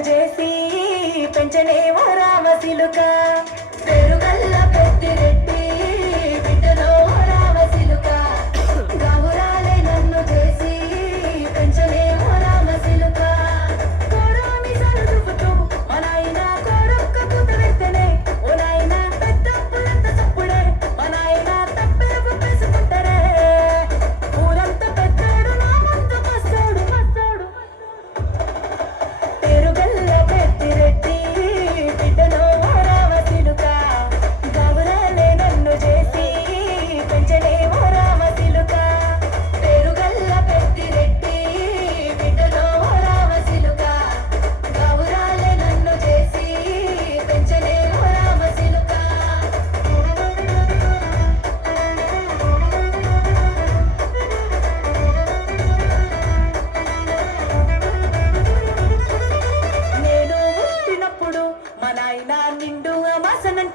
చేసి పెంచనేమో రామశిలుకా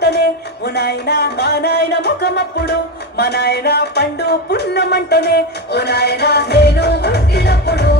పున్నమంటనే ఓ మా నాయన ముఖమప్పుడు మా నాయన పండు పున్నమంటనే. ఓ నాయన నేను పుట్టినప్పుడు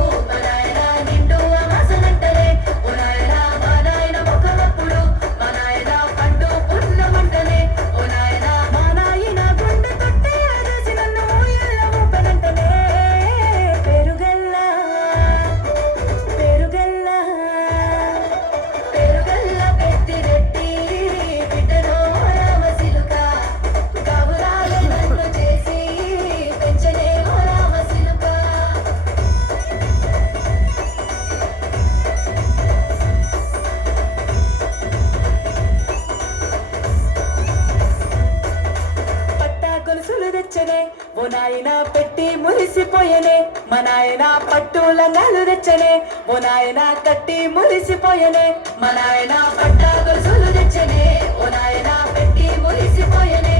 తెచ్చనే ఓ నాయన పెట్టి మురిసిపోయనే మా నాయన పట్టు లంగాలు తెచ్చనే ఓ నాయన కట్టి మురిసిపోయనే మా నాయన పట్టా తెచ్చనే ఓ నాయన పెట్టి మురిసిపోయనే.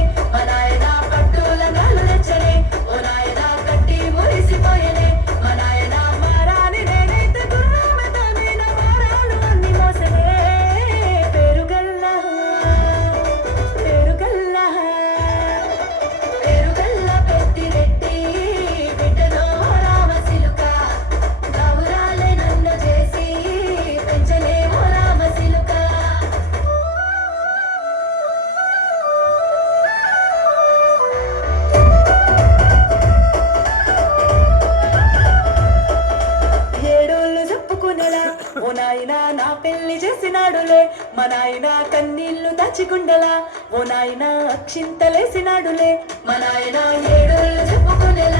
నాయన నా పెళ్ళి చేసినాడులే. మా నాయన కన్నీళ్ళు దాచిగుండలా. ఓ నాయన అక్షింతలేసినాడులే. మా నాయన ఏడు చెప్పుకునే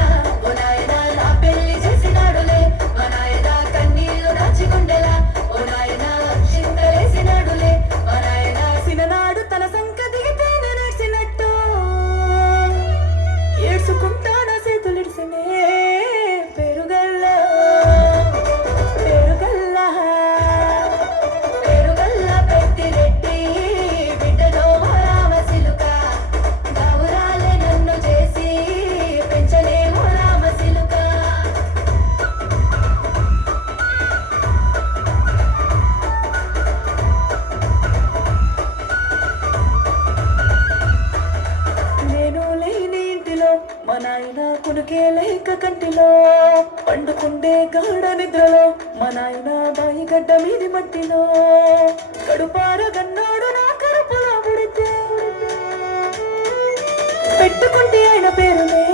కంటిలో పండుకుండే గాఢ నిద్రలో మా నాయన బాయిగడ్డ మీది మట్టిలో కడుపార గన్నాడు నా కడుపులో పెట్టుకుంటే ఆయన పేరునే